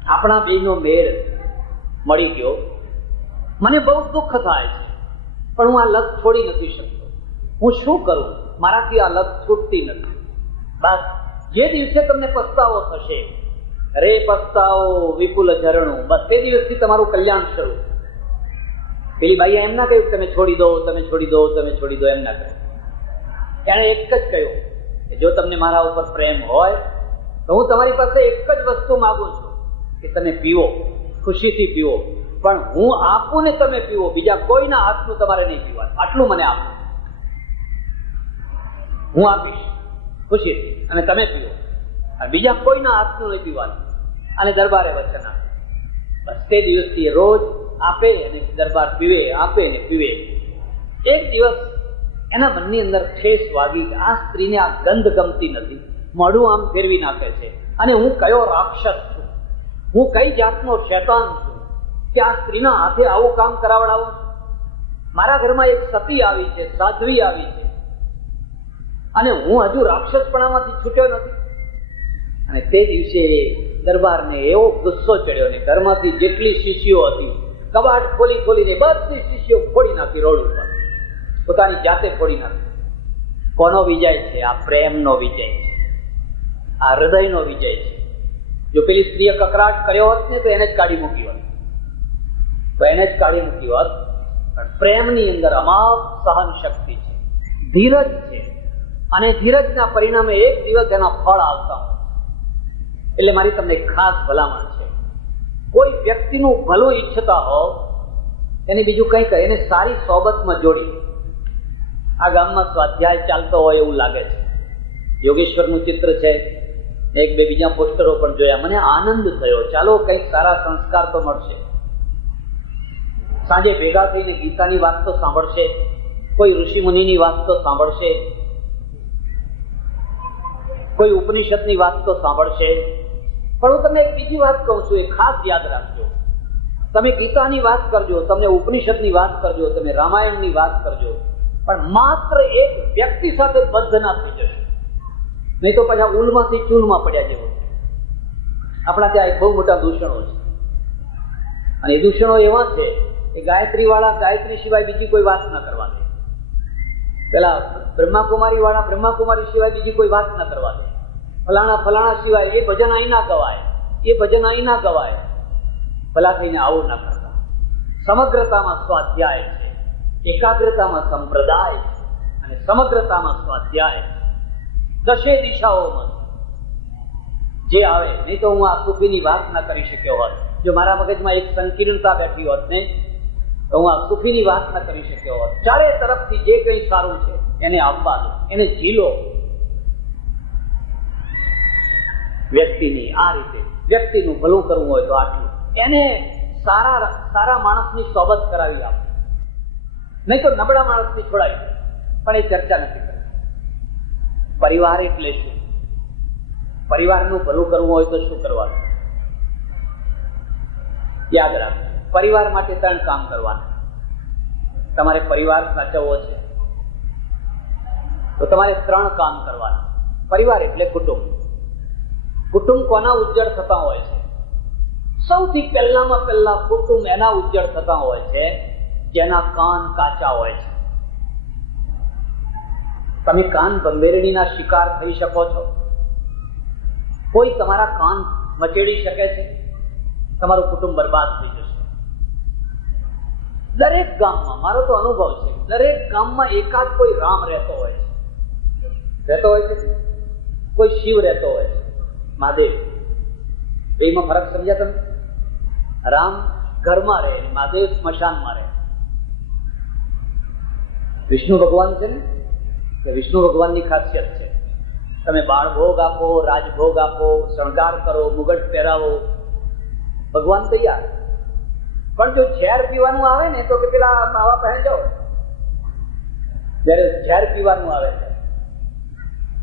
આપણા બેનો મેળ મળી ગયો. મને બહુ દુઃખ થાય છે, પણ હું આ લત છોડી નથી શકતો. હું શું કરું? મારાથી આ લત છૂટતી નથી. બસ જે દિવસે તમને પસ્તાવો થશે, રે પસ્તાવો વિપુલ ઝરણું, બસ તે દિવસથી તમારું કલ્યાણ શરૂ. પેલી બાઈએ એમ ના કહ્યું તમે છોડી દો, તમે છોડી દો, તમે છોડી દો, એમ ના કહ્યું. એણે એક જ કહ્યું કે જો તમને મારા ઉપર પ્રેમ હોય તો હું તમારી પાસે એક જ વસ્તુ માગું છું કે તમે પીવો, ખુશીથી પીવો, પણ હું આપું ને તમે પીવો, બીજા કોઈના હાથનું તમારે નહીં પીવાનું, આટલું મને આપો. હું આપીશ ખુશીથી અને તમે પીવો, અને બીજા કોઈના હાથનું નહીં પીવાનું. અને દરબારે વચન આપે. બસ તે દિવસથી રોજ આપે અને દરબાર પીવે, આપે ને પીવે. એક દિવસ એના મનની અંદર ઠેસ વાગી કે આ સ્ત્રીને આ ગંધ ગમતી નથી, મોઢું આમ ફેરવી નાખે છે, અને હું કયો રાક્ષસ છું, હું કઈ જાતનો શૈતાન છું કે આ સ્ત્રીના હાથે આવું કામ કરાવડાવું છું. મારા ઘરમાં એક સતી આવી છે, સાધ્વી આવી છે, અને હું હજુ રાક્ષસપણામાંથી છૂટ્યો નથી. અને તે દિવસે દરબારને એવો ગુસ્સો ચડ્યો ને ઘરમાંથી જેટલી શીશીઓ હતી કબાટ ખોલી ખોલીને બધી શીશીઓ ફોડી નાખી, રોડ ઉપર પોતાની જાતે ફોડી નાખી. કોનો વિજય છે? આ પ્રેમનો વિજય છે, આ હૃદયનો વિજય છે. જો પેલી સ્ત્રીએ કકરાટ કર્યો હોત ને તો એને જ કાઢી મૂકી હોત, પણ પ્રેમની અંદર અમાપ સહન શક્તિ છે, ધીરજ છે, અને ધીરજના પરિણામે એક દિવસ એના ફળ આવતા હોય. એટલે મારી તમને ખાસ ભલામણ છે, કોઈ વ્યક્તિનું ભલું ઈચ્છતા હો એને બીજું કંઈ કહે, એને સારી સોબતમાં જોડી. આ ગામમાં સ્વાધ્યાય ચાલતો હોય એવું લાગે છે, યોગેશ્વરનું ચિત્ર છે, એક બે બીજા પોસ્ટરો પણ જોયા, મને આનંદ થયો. ચાલો કંઈક સારા સંસ્કાર તો મળશે. સાંજે ભેગા થઈને ગીતાની વાત તો સાંભળશે, કોઈ ઋષિ મુનિની વાત તો સાંભળશે, કોઈ ઉપનિષદની વાત તો સાંભળશે. પણ હું તમને એક બીજી વાત કહું છું, એ ખાસ યાદ રાખજો. તમે ગીતાની વાત કરજો, તમને ઉપનિષદની વાત કરજો, તમે રામાયણની વાત કરજો, પણ માત્ર એક વ્યક્તિ સાથે બદ્ધ ના થઈ જશે, નહીં તો પાછા ઉલમાંથી ચૂલમાં પડ્યા જેવો. આપણા ત્યાં એક બહુ મોટા દૂષણો છે, અને એ દૂષણો એવા છે કે ગાયત્રી વાળા ગાયત્રી સિવાય બીજી કોઈ વાત ન કરવા દે, પેલા બ્રહ્માકુમારી વાળા બ્રહ્માકુમારી સિવાય બીજી કોઈ વાત ન કરવા દે, ફલાણા ફલાણા સિવાય એ ભજન અહીં ના ગવાય, એ ભજન અહીં ના ગવાય. ભલા થઈને આવું ના કરતા. સમગ્રતામાં સ્વાધ્યાય છે, એકાગ્રતામાં સંપ્રદાય છે, અને સમગ્રતામાં સ્વાધ્યાય. દશે દિશાઓમાં જે આવે, નહીં તો હું આ સુખીની વાત ના કરી શક્યો હોત. જો મારા મગજમાં એક સંકીર્ણતા બેઠી હોત ને તો હું આ સુખીની વાત ના કરી શક્યો હોત. ચારે તરફથી જે કંઈ સારું છે એને આવવા દો, એને ઝીલો. વ્યક્તિની આ રીતે વ્યક્તિનું ભલું કરવું હોય તો આટલું, એને સારા માણસની સોબત કરાવી આપો, નહીં તો નબળા માણસની છોડાવી. પણ એ ચર્ચા નથી કરતી. પરિવાર એટલે શું? પરિવારનું ભલું કરવું હોય તો શું કરવાનું? યાદ રાખો, પરિવાર માટે 3 કામ કરવાના. તમારે પરિવાર સાચવવો છે તો તમારે 3 કામ કરવાના. પરિવાર એટલે કુટુંબ. કુટુંબ કોના ઉજ્જળ થતા હોય છે? સૌથી પહેલામાં પહેલા કુટુંબ એના ઉજ્જળ થતા હોય છે જેના કાન કાચા હોય છે. તમે કાન બંબેરણીના શિકાર થઈ શકો છો? કોઈ તમારા કાન મચેડી શકે છે? તમારું કુટુંબ બરબાદ થઈ જશે. દરેક ગામમાં, મારો તો અનુભવ છે, દરેક ગામમાં એકાદ કોઈ રામ રહેતો હોય છે, કોઈ શિવ રહેતો હોય છે, મહાદેવ. બેમાં ફરક સમજ્યા તમે? રામ ઘરમાં રહે, મહાદેવ સ્મશાનમાં રહે. વિષ્ણુ ભગવાન છે ને, કે વિષ્ણુ ભગવાનની ખાસિયત છે, તમે બાળભોગ આપો, રાજભોગ આપો, શણગાર કરો, મુગટ પહેરાવો, ભગવાન તૈયાર. પણ જો ઝેર પીવાનું આવે ને તો કે પેલા માવા પહે જાઓ. જયારે ઝેર પીવાનું આવે છે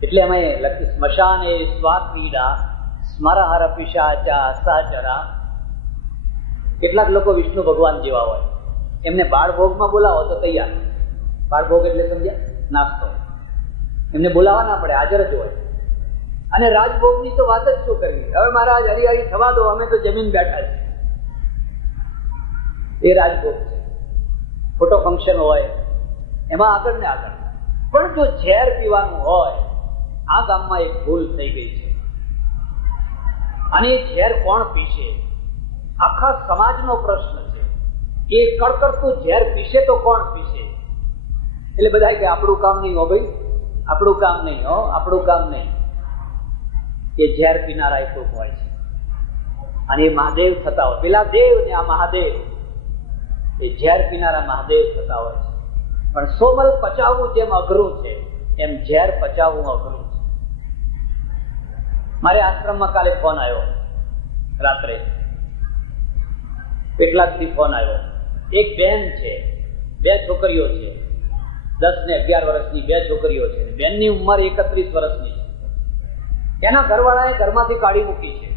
એટલે એમાં લખ્યું સ્મશાન એ સ્વાપીડા સ્મરહર પિશાચા સાચરા. કેટલાક લોકો વિષ્ણુ ભગવાન જેવા હોય, એમને બાળભોગમાં બોલાવો તો તૈયાર. બાળભોગ એટલે સમજ્યા? નાસ્તો. એમને બોલાવવા ના પડે, હાજર જ હોય. અને રાજભોગની તો વાત જ શું કરવી. હવે મહારાજ હરિહરી થવા દો, અમે તો જમીન બેઠા છે. એ રાજભોગ છે. ખોટો ફંક્શન હોય એમાં આગળ ને આગળ. પણ જો ઝેર પીવાનું હોય, આ ગામમાં એક ભૂલ થઈ ગઈ છે અને એ ઝેર કોણ પીશે, આખા સમાજનો પ્રશ્ન છે. એ કડકડતું ઝેર પીશે તો કોણ પીશે? એટલે બધા કે આપણું કામ નહીં હો ભાઈ, આપણું કામ નહીં હો, આપણું કામ નહીં. એ ઝેર પીનારા એક હોય છે અને એ મહાદેવ થતા હોય. પેલા દેવ ને આ મહાદેવ, એ ઝેર પીનારા મહાદેવ થતા હોય છે. પણ સોમલ પચાવવું જેમ અઘરું છે એમ ઝેર પચાવવું અઘરું છે. મારે આશ્રમમાં કાલે ફોન આવ્યો, રાત્રે કેટલાકથી ફોન આવ્યો. એક બેન છે, 2 છોકરીઓ છે, 10 ને 11 વર્ષની 2 છોકરીઓ છે. બેનની ઉંમર 31 વર્ષની છે. એના ઘરવાળાએ ઘરમાંથી કાઢી મૂકી છે.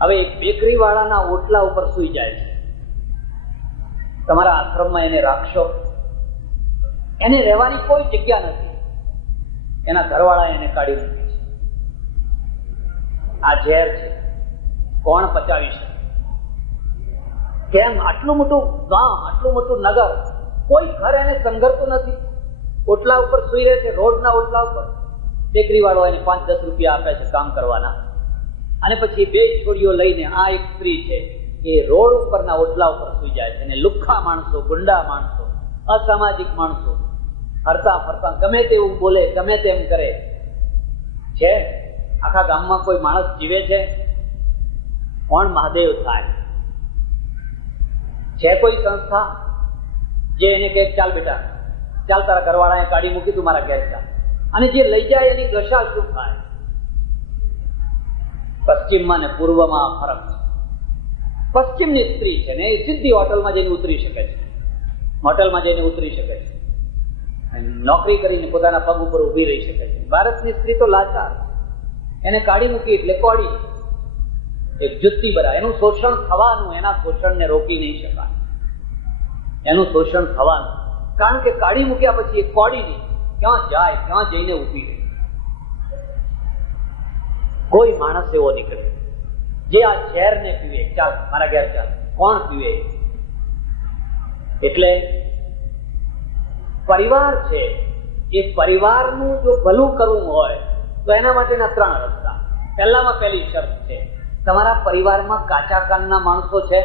હવે એક બેકરી વાળાના ઓટલા ઉપર સૂઈ જાય છે. તમારા આશ્રમમાં એને રાખશો? એને રહેવાની કોઈ જગ્યા નથી. એના ઘરવાળાએ એને કાઢી મૂકી છે. આ ઝેર છે, કોણ પચાવી શકે? કેમ આટલું મોટું ગામ, આટલું મોટું નગર, કોઈ ઘર એને સંઘરતું નથી. ઓટલા ઉપર સૂઈ રહે છે, રોડના ઓટલા ઉપર. બેકરી વાળો એને 5-10 રૂપિયા આપે છે કામ કરવાના, અને પછી 2 છોડીઓ લઈને આ એક સ્ત્રી છે એ રોડ ઉપરના ઓટલા ઉપર સૂઈ જાય છે. અને લુખ્ખા માણસો, ગુંડા માણસો, અસામાજિક માણસો હરતા ફરતા ગમે તેવું બોલે, ગમે તેમ કરે છે. આખા ગામમાં કોઈ માણસ જીવે છે? કોણ મહાદેવ થાય? છે કોઈ સંસ્થા જે એને કહે ચાલ બેટા, ચાલ તારા ઘરવાળાએ કાઢી મૂકી, તું મારા ઘેર ચાલ? અને જે લઈ જાય એની દશા શું થાય? પશ્ચિમમાં ને પૂર્વમાં ફરક છે. પશ્ચિમની સ્ત્રી છે ને એ સીધી હોટલમાં જઈને ઉતરી શકે છે, હોટલમાં જઈને ઉતરી શકે છે, નોકરી કરીને પોતાના પગ ઉપર ઉભી રહી શકે છે. ભારતની સ્ત્રી તો લાચાર, એને કાઢી મૂકી એટલે કોડી, એક જુત્તી બરા. એનું શોષણ થવાનું, એના શોષણને રોકી નહીં શકાય. એનું શોષણ થવાનું, કારણ કે કાઢી મૂક્યા પછી એ કોડી નહીં, ક્યાં જાય, ક્યાં જઈને ઉભી રહે. કોઈ માણસ એવો નીકળે જે આ ઝેર ને પીવે, ચાલ મારા ઘેર ચાલ, કોણ પીવે? એટલે પરિવાર છે, એ પરિવારનું જો ભલું કરવું હોય તો એના માટેના 3 રસ્તા. પહેલામાં પહેલી શરત છે, તમારા પરિવારમાં કાચા કાનના માણસો છે?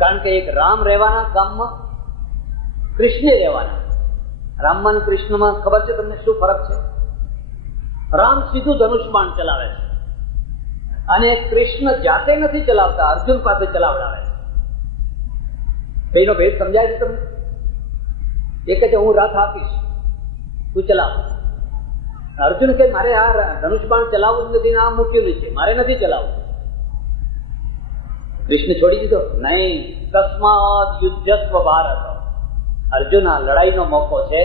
કારણ કે એક રામ રહેવાના ગામમાં, કૃષ્ણ રહેવાના. રામમાં અને કૃષ્ણમાં ખબર છે તમને શું ફરક છે? રામ સીધું ધનુષ્બાણ ચલાવે છે અને કૃષ્ણ જાતે નથી ચલાવતા, અર્જુન પાસે ચલાવડાવે છે. બેનો ભેદ સમજાય છે તમને? એ કહે છે હું રથ આપીશ, તું ચલાવ. અર્જુન કે મારે આ ધનુષ્બાણ ચલાવવું જ નથી, આ મૂક્યું છે, મારે નથી ચલાવવું. કૃષ્ણ છોડી દીધો? નહીં. તસ્માદ યુદ્ધસ્વ ભારત. અર્જુન, આ લડાઈનો મોકો છે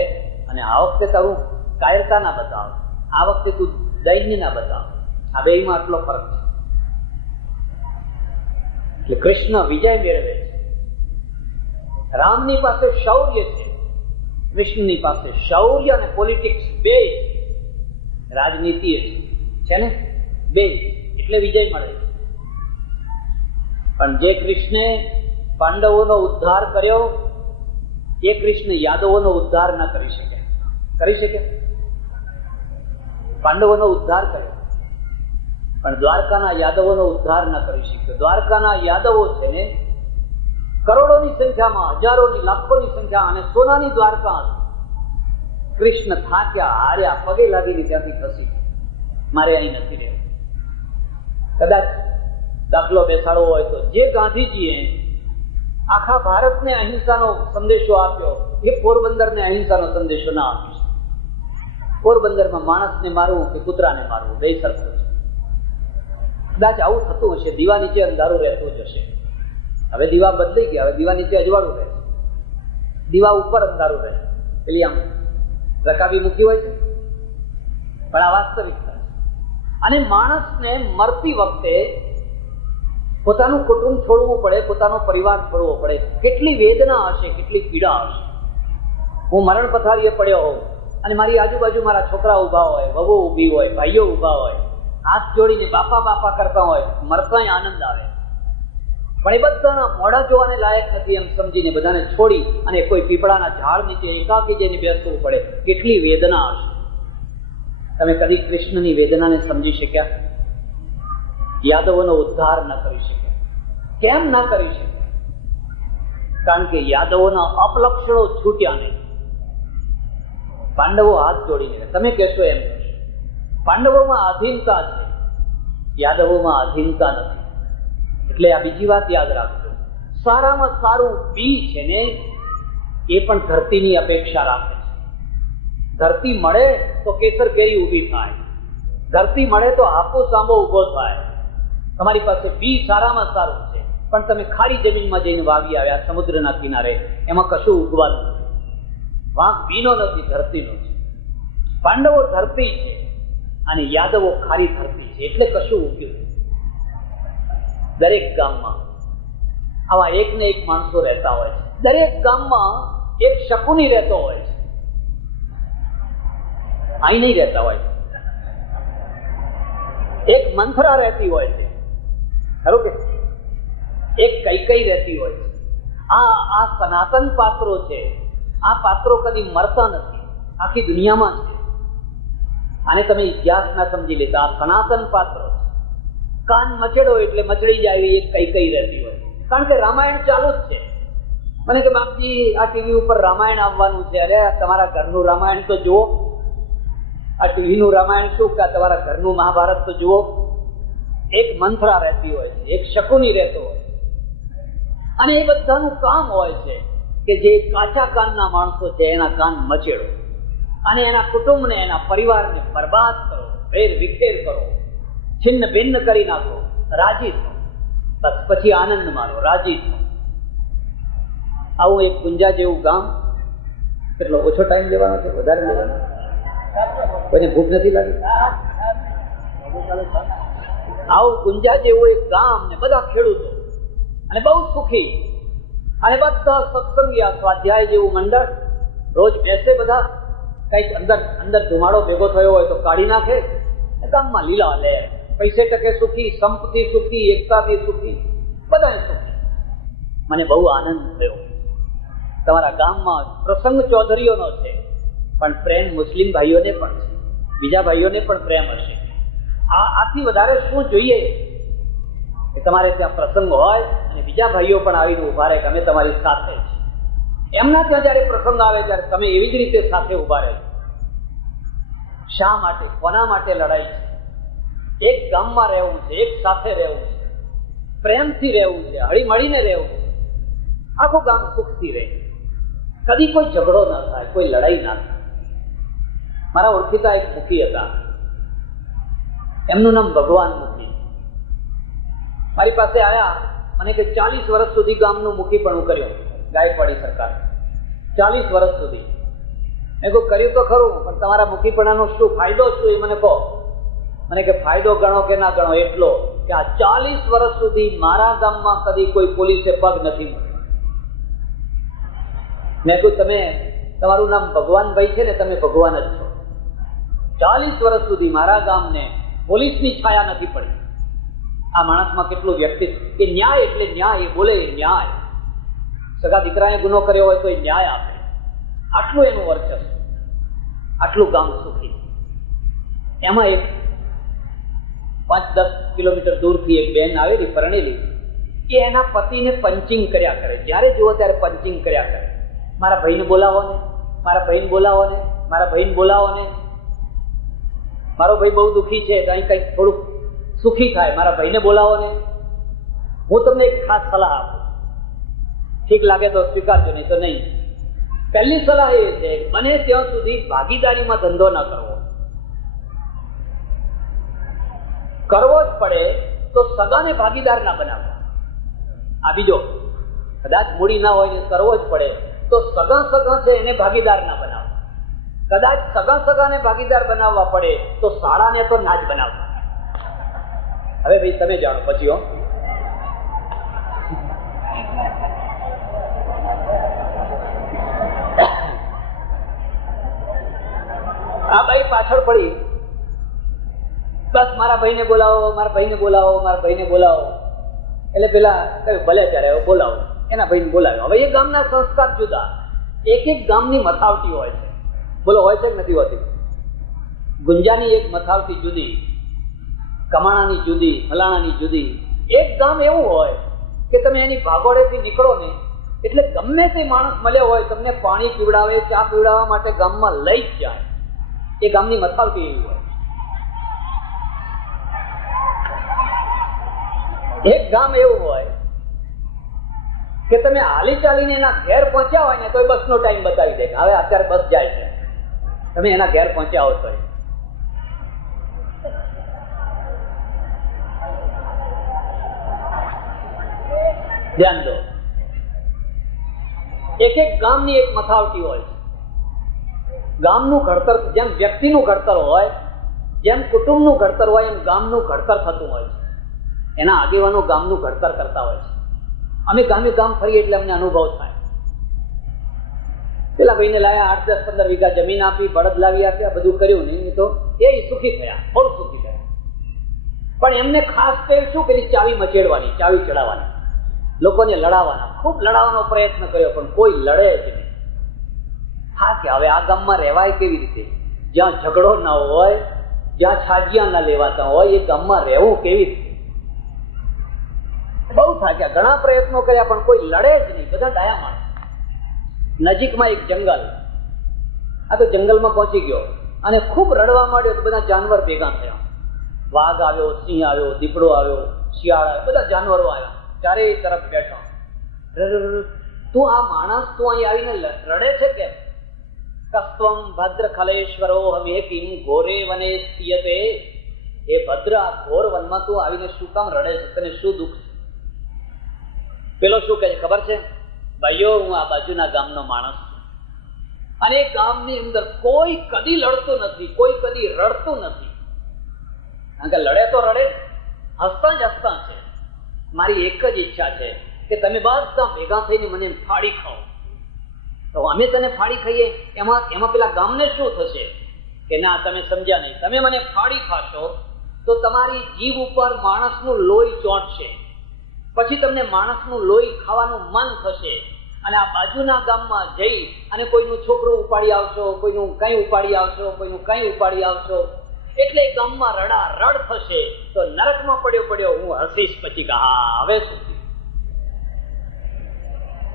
અને આ વખતે તારું કાયરતા ના બતાવ, આ વખતે તું દૈન્ય ના બતાવ. આ બેમાં આટલો ફરક છે. એટલે કૃષ્ણ વિજય મેળવે છે. રામની પાસે શૌર્ય છે, કૃષ્ણની પાસે શૌર્ય અને પોલિટિક્સ બે, રાજનીતિ છે ને બે, એટલે વિજય મળે છે. પણ જે કૃષ્ણે પાંડવોનો ઉદ્ધાર કર્યો એ કૃષ્ણ યાદવોનો ઉદ્ધાર ન કરી શકે. કરી શકે? પાંડવોનો ઉદ્ધાર કર્યો પણ દ્વારકાના યાદવોનો ઉદ્ધાર ન કરી શક્યો. દ્વારકાના યાદવો છે ને કરોડોની સંખ્યામાં, હજારોની, લાખોની સંખ્યા અને સોનાની દ્વારકા. કૃષ્ણ થાક્યા, હાર્યા, પગે લાગીને ત્યાંથી ખસી, મારે અહીં નથી રહેવું. કદાચ દાખલો બેસાડવો હોય તો જે ગાંધીજીએ આખા ભારતને અહિંસાનો સંદેશો આપ્યો એ પોરબંદરને અહિંસાનો સંદેશો ના આપ્યો. પોરબંદરમાં માણસને મારવું કે કૂતરાને મારવું બે સરખું છે. કદાચ આવું થતું હશે, દીવા નીચે અંધારું રહેતું જ હશે. હવે દીવા બદલાઈ ગયા, હવે દીવા નીચે અજવાળું રહે છે, દીવા ઉપર અંધારું રહે. પેલી આમ રકાબી મૂકી હોય છે, પણ આ વાસ્તવિકતા છે. અને માણસને મરતી વખતે પોતાનું કુટુંબ છોડવું પડે, પોતાનો પરિવાર છોડવો પડે. કેટલી વેદના હશે, કેટલી પીડા હશે. હું મરણ પથારીએ પડ્યો હોઉં અને મારી આજુબાજુ મારા છોકરા ઉભા હોય, વહુ ઉભી હોય, ભાઈઓ ઉભા હોય, હાથ જોડીને બાપા બાપા કરતા હોય, મરતા આનંદ આવે. પણ એ બધાના મોઢા જોવાને લાયક નથી એમ સમજીને બધાને છોડી અને કોઈ પીપળાના ઝાડ નીચે એકાકી જઈને બેસવું પડે. કેટલી વેદના હશે. તમે કદી કૃષ્ણની વેદનાને સમજી શક્યા? યાદવોનો ઉદ્ધાર ન કરી શક્યા. કેમ ના કરી શક્યા? કારણ કે યાદવોના અપલક્ષણો છૂટ્યા નહીં. પાંડવો હાથ જોડીને, તમે કહેશો એમ કહેશો, પાંડવોમાં આધીનતા છે, યાદવોમાં આધીનતા નથી. એટલે આ બીજી વાત યાદ રાખજો, સારામાં સારું બી છે ને એ પણ ધરતીની અપેક્ષા રાખે છે. ધરતી મળે તો કેસર કેરી ઊભી થાય, ધરતી મળે તો હાફૂસ આંબો ઊભો થાય. તમારી પાસે બી સારામાં સારું છે, પણ તમે ખારી જમીનમાં જઈને વાવી આવ્યા સમુદ્રના કિનારે, એમાં કશું ઉગવાનું નથી. વાંક બીનો નથી, ધરતીનો છે. પાંડવો ધરતી છે અને યાદવો ખારી ધરતી છે, એટલે કશું ઉગ્યું. દરેક ગામમાં આવા એક ને એક માણસો રહેતા હોય છે. દરેક ગામમાં એક શકુની રહેતો હોય છે, અહીં નહીં રહેતા હોય છે. એક મંથરા રહેતી હોય છે, ખરું કે? એક કૈકઈ રહેતી હોય છે. આ સનાતન પાત્રો છે. આ પાત્રો કદી મરતા નથી, આખી દુનિયામાં છે. આને તમે ઇતિહાસ ના સમજી લેતા. આ સનાતન પાત્રો છે. કાન મચેડો એટલે મચડી જાય એવી એક કઈ રહેતી હોય. કારણ કે રામાયણ ચાલુ જ છે. મને કે બાપજી આ ટીવી ઉપર રામાયણ આવવાનું છે. અરે તમારા ઘરનું રામાયણ તો જુઓ. આ ટીવીનું રામાયણ શું, કે તમારા ઘરનું મહાભારત તો જુઓ. એક મંથરા રહેતી હોય છે, એક શકુની રહેતો હોય છે. અને એ બધાનું કામ હોય છે કે જે કાચા કાનના માણસો છે એના કાન મચેડો અને એના કુટુંબને, એના પરિવારને બરબાદ કરો, વેર વિખેર કરો, છિન્ન ભિન્ન કરી નાખો, રાજી થો. બસ પછી આનંદ મારો, રાજી થો. આવું એક ગુંજા જેવું ગામ. કેટલો ઓછો ટાઈમ લેવાનો છે, વધારે લેવાનો? કોઈને ભૂખ નથી લાગી? આવું ગુંજા જેવું એક ગામ ને બધા ખેડૂતો અને બહુ સુખી અને બધા સત્સંગી. સ્વાધ્યાય જેવું મંડળ રોજ બેસે, બધા કઈક અંદર ધુમાડો ભેગો થયો હોય તો કાઢી નાખે. ગામમાં લીલા લે, પૈસે ટકે સુખી, સંપથી સુખી, એકતાથી સુખી, બધાને સુખી. મને બહુ આનંદ થયો. તમારા ગામમાં પ્રસંગ ચૌધરીઓનો છે, પણ પ્રેમ મુસ્લિમ ભાઈઓને પણ છે, બીજા ભાઈઓને પણ પ્રેમ હશે. આથી વધારે શું જોઈએ કે તમારે ત્યાં પ્રસંગ હોય અને બીજા ભાઈઓ પણ આવીને ઉભા રહે કે અમે તમારી સાથે છે. એમના ત્યાં જયારે પ્રસંગ આવે ત્યારે તમે એવી જ રીતે સાથે ઉભા રહે. શા માટે, કોના માટે લડાઈ છે? એક ગામમાં રહેવું છે, એક સાથે રહેવું છે, પ્રેમથી રહેવું છે, હળી મળીને રહેવું છે. આખું ગામ સુખથી રહે, કદી કોઈ ઝઘડો ના થાય, કોઈ લડાઈ ના થાય. મારા ઓળખીતા એક મુખી હતા, એમનું નામ ભગવાન મુખી. મારી પાસે આવ્યા, મને કે 40 વર્ષ સુધી ગામનું મુખીપણું કર્યું, ગાયકવાડી સરકાર 40 વર્ષ સુધી. મેં કહ્યું કર્યું તો ખરું, પણ તમારા મુખીપણાનો શું ફાયદો શું એ મને કહો. મને કે ફાયદો ગણો કે ના ગણો એટલો કે આ 40 વર્ષ સુધી મારા ગામમાં કદી કોઈ પોલીસે પગ નથી મૂક્યો. મેં કહ્યું તમે, તમારું નામ ભગવાનભાઈ છે ને, તમે ભગવાન જ છો. 40 વર્ષ સુધી મારા ગામને પોલીસની છાયા નથી પડી. આ માણસમાં કેટલું વ્યક્તિત્વ, કે ન્યાય એટલે ન્યાય, એ બોલે ન્યાય. સગા દીકરાએ ગુનો કર્યો હોય તો એ ન્યાય આપે. આટલું એનું વર્ચસ્વ, આટલું ગામ સુખી. એમાં એક 5-10 કિલોમીટર દૂરથી એક બેન આવેલી, પરણેલી, એ એના પતિને પંચિંગ કર્યા કરે. જ્યારે જુઓ ત્યારે પંચિંગ કર્યા કરે. મારા ભાઈને બોલાવો ને, મારા ભાઈને બોલાવો ને, મારા ભાઈને બોલાવો ને. મારો ભાઈ બહુ દુઃખી છે, તો અહીં કંઈક થોડુંક સુખી થાય, મારા ભાઈને બોલાવો ને. હું તમને એક ખાસ સલાહ આપું, ઠીક લાગે તો સ્વીકારજો, નહીં તો નહીં. પહેલી સલાહ એ છે, બને ત્યાં સુધી ભાગીદારીમાં ધંધો ન કરવો. કરવો જ પડે તો સગાને ભાગીદાર ના બનાવવા. આ બીજો, કદાચ મૂડી ના હોય ને કરવો જ પડે તો સગા છે એને ભાગીદાર ના બનાવવા. કદાચ સગાને ભાગીદાર બનાવવા પડે તો શાળાને તો ના જ બનાવવા. હવે ભાઈ તમે જાણો પછી. આ ભાઈ પાછળ પડી, બસ મારા ભાઈને બોલાવો, મારા ભાઈને બોલાવો, મારા ભાઈને બોલાવો. એટલે પેલા કહ્યું ભલે ત્યારે હવે બોલાવો. એના ભાઈને બોલાવ્યો. હવે એ ગામના સંસ્કાર જુદા, એક એક ગામની મથાવટી હોય છે. બોલો હોય છે કે નથી હોતી? ગુંજાની એક મથાવટી જુદી, કમાણાની જુદી, ફલાણાની જુદી. એક ગામ એવું હોય કે તમે એની ભાગોળેથી નીકળો ને એટલે ગમે તે માણસ મળ્યો હોય તમને પાણી પીવડાવે, ચા પીવડાવવા માટે ગામમાં લઈ જ જાય. એ ગામની મથાવટી એવી હોય. એક ગામ એવું હોય કે તમે હાલી ચાલીને એના ઘેર પહોંચ્યા હોય ને તો એ બસનો ટાઈમ બતાવી દે. હવે અત્યારે બસ જાય છે, તમે એના ઘેર પહોંચ્યા હો તો. ધ્યાન દો, એક એક ગામની એક મથાવટી હોય છે. ગામનું ઘડતર જેમ વ્યક્તિનું ઘડતર હોય, જેમ કુટુંબનું ઘડતર હોય, એમ ગામનું ઘડતર થતું હોય છે. એના આગેવાનો ગામનું ઘડતર કરતા હોય છે. અમે ગામે ગામ ફરીએ એટલે અમને અનુભવ થાય. પેલા ભાઈને લાયા 8, 10, 15 વીઘા જમીન આપી, બળદ લાવી આપ્યા, બધું કર્યું ને તો એ સુખી થયા, બહુ સુખી થયા. પણ એમને ખાસ ટેવ શું કરી? ચાવી મચેડવાની, ચાવી ચડાવવાની, લોકોને લડાવવાના. ખૂબ લડાવવાનો પ્રયત્ન કર્યો પણ કોઈ લડે જ નહીં. હા કે હવે આ ગામમાં રહેવાય કેવી રીતે? જ્યાં ઝઘડો ના હોય, જ્યાં છાજિયા ના લેવાતા હોય, એ ગામમાં રહેવું કેવી રીતે? બહુ થાક્યા, ઘણા પ્રયત્નો કર્યા પણ કોઈ લડે જ નહીં, બધા ડાયા માણસ. નજીકમાં એક જંગલ, આ તો જંગલમાં પહોંચી ગયો અને ખૂબ રડવા માંડ્યો તો બધા જાનવર ભેગા થયા. વાઘ આવ્યો, સિંહ આવ્યો, દીપડો આવ્યો, શિયાળ આવ્યો, બધા જાનવરો આવ્યા, ચારે તરફ બેઠા. તું આ માણસ તું અહીં આવીને રડે છે કેમ? કસ્ત્વમ ભદ્ર ખલેશ્વરો હમેકિમ ઘોરે વને સ્થિયતે. હે ભદ્ર, આ ઘોર વનમાં તું આવીને શું કામ રડે છે? તને શું દુઃખ છે? પેલો શું કહે છે ખબર છે? ભાઈઓ, હું આ બાજુના ગામનો માણસ છું અને એ ગામની અંદર કોઈ કદી લડતું નથી, કોઈ કદી રડતું નથી. કારણ કે લડે તો રડે, હસતા જ હસતા છે. મારી એક જ ઈચ્છા છે કે તમે બધા ભેગા થઈને મને ફાડી ખાઓ. તો અમે તને ફાડી ખાઈએ એમાં પેલા ગામને શું થશે? કે ના, તમે સમજ્યા નહીં. તમે મને ફાડી ખાશો તો તમારી જીભ ઉપર માણસનું લોહી ચોંટશે, પછી તમને માણસનું લોહી ખાવાનું મન થશે અને આ બાજુના ગામમાં જઈ અને કોઈનું છોકરું ઉપાડી આવશો, કોઈનું કઈ ઉપાડી આવશો, કોઈનું કઈ ઉપાડી આવશો, એટલે ગામમાં રડા રડ થશે. તો નરકમાં પડ્યો હું હસીશ પછી કે હા હવે શું?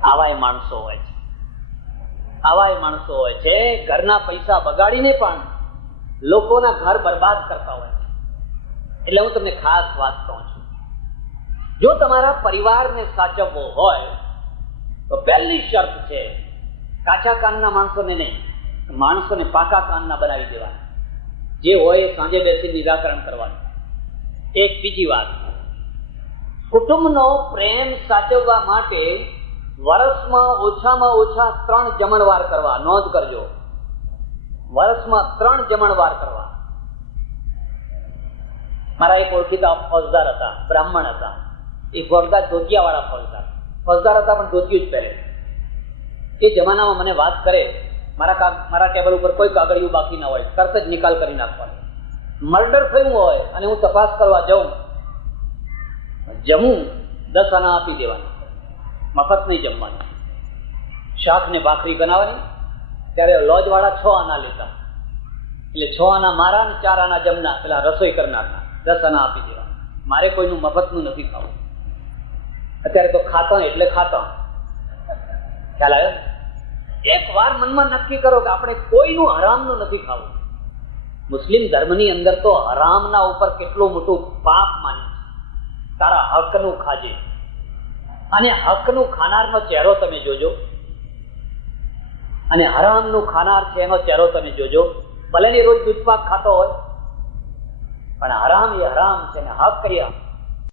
આવાય માણસો હોય છે, આવાય માણસો હોય છે. ઘરના પૈસા બગાડીને પણ લોકોના ઘર બરબાદ કરતા હોય છે. એટલે હું તમને ખાસ વાત કહું છું, જો તમારા પરિવારને સાચવવો હોય તો પહેલી શરત છે કાચા કાનના માણસોને નહીં, માણસોને પાકા કાનના બનાવી દેવાના. જે હોય એ સાંજે બેસી નિરાકરણ કરવાનું. એક બીજી વાત, કુટુંબનો પ્રેમ સાચવવા માટે વર્ષમાં ઓછામાં ઓછા 3 જમણવાર કરવા. નોંધ કરજો, વર્ષમાં 3 જમણવાર કરવા. મારા એક ઓળખીતા ફોજદાર હતા, બ્રાહ્મણ હતા. એ ફોજદાર ધોતિયા વાળા ફોજદાર હતા, પણ ધોતિયું જ પહેરે. એ જમાનામાં મને વાત કરે, મારા ટેબલ ઉપર કોઈ કાગળિયું બાકી ના હોય, તરત જ નિકાલ કરી નાખવાનો. મર્ડર થયું હોય અને હું તપાસ કરવા જમું 10 આના આપી દેવાના, મફત નહીં જમવાનું. શાક ને ભાખરી બનાવવાની, ત્યારે લોજ વાળા 6 આના લેતા, એટલે 6 આના મારા ને 4 આના જમના, પેલા રસોઈ કરનારના 10 આના આપી દેવાના. મારે કોઈનું મફતનું નથી ખાવું. અત્યારે તો ખાતા એટલે ખાતા. ખ્યાલ આવ્યો? એક વાર મનમાં નક્કી કરો કે આપણે કોઈનું હરામનું નથી ખાવું. મુસ્લિમ ધર્મની અંદર તો હરામના ઉપર કેટલું મોટું પાપ માને છે. તારા હકનું ખાજે, અને હકનું ખાનારનો ચહેરો તમે જોજો, અને હરામનું ખાનાર છે એનો ચહેરો તમે જોજો. ભલે ને રોજ દૂધ પાક ખાતો હોય, પણ હરામ એ હરામ છે ને હક એ